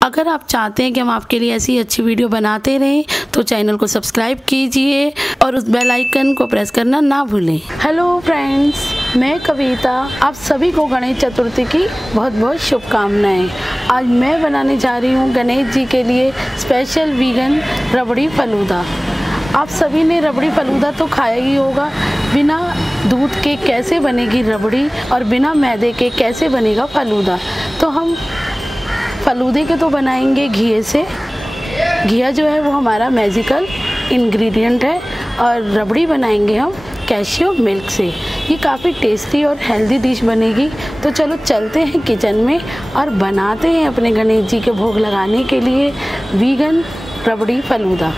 अगर आप चाहते हैं कि हम आपके लिए ऐसी अच्छी वीडियो बनाते रहें तो चैनल को सब्सक्राइब कीजिए और उस बेल आइकन को प्रेस करना ना भूलें। हेलो फ्रेंड्स, मैं कविता आप सभी को गणेश चतुर्थी की बहुत बहुत शुभकामनाएं। आज मैं बनाने जा रही हूँ गणेश जी के लिए स्पेशल वीगन रबड़ी फलूदा। आप सभी ने रबड़ी फलूदा तो खाया ही होगा। बिना दूध के कैसे बनेगी रबड़ी और बिना मैदे के कैसे बनेगा फलूदा। तो हम फलूदे के तो बनाएंगे घी से। घिया जो है वो हमारा मैजिकल इंग्रेडिएंट है और रबड़ी बनाएंगे हम कैशियो मिल्क से। ये काफ़ी टेस्टी और हेल्दी डिश बनेगी। तो चलो चलते हैं किचन में और बनाते हैं अपने गणेश जी के भोग लगाने के लिए वीगन रबड़ी फलूदा।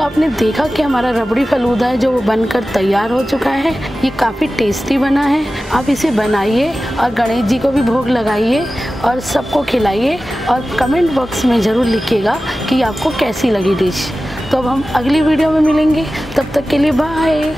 तो आपने देखा कि हमारा रबड़ी फलूदा है जो वो बनकर तैयार हो चुका है। ये काफ़ी टेस्टी बना है। आप इसे बनाइए और गणेश जी को भी भोग लगाइए और सबको खिलाइए और कमेंट बॉक्स में ज़रूर लिखिएगा कि आपको कैसी लगी डिश। तो अब हम अगली वीडियो में मिलेंगे, तब तक के लिए बाय।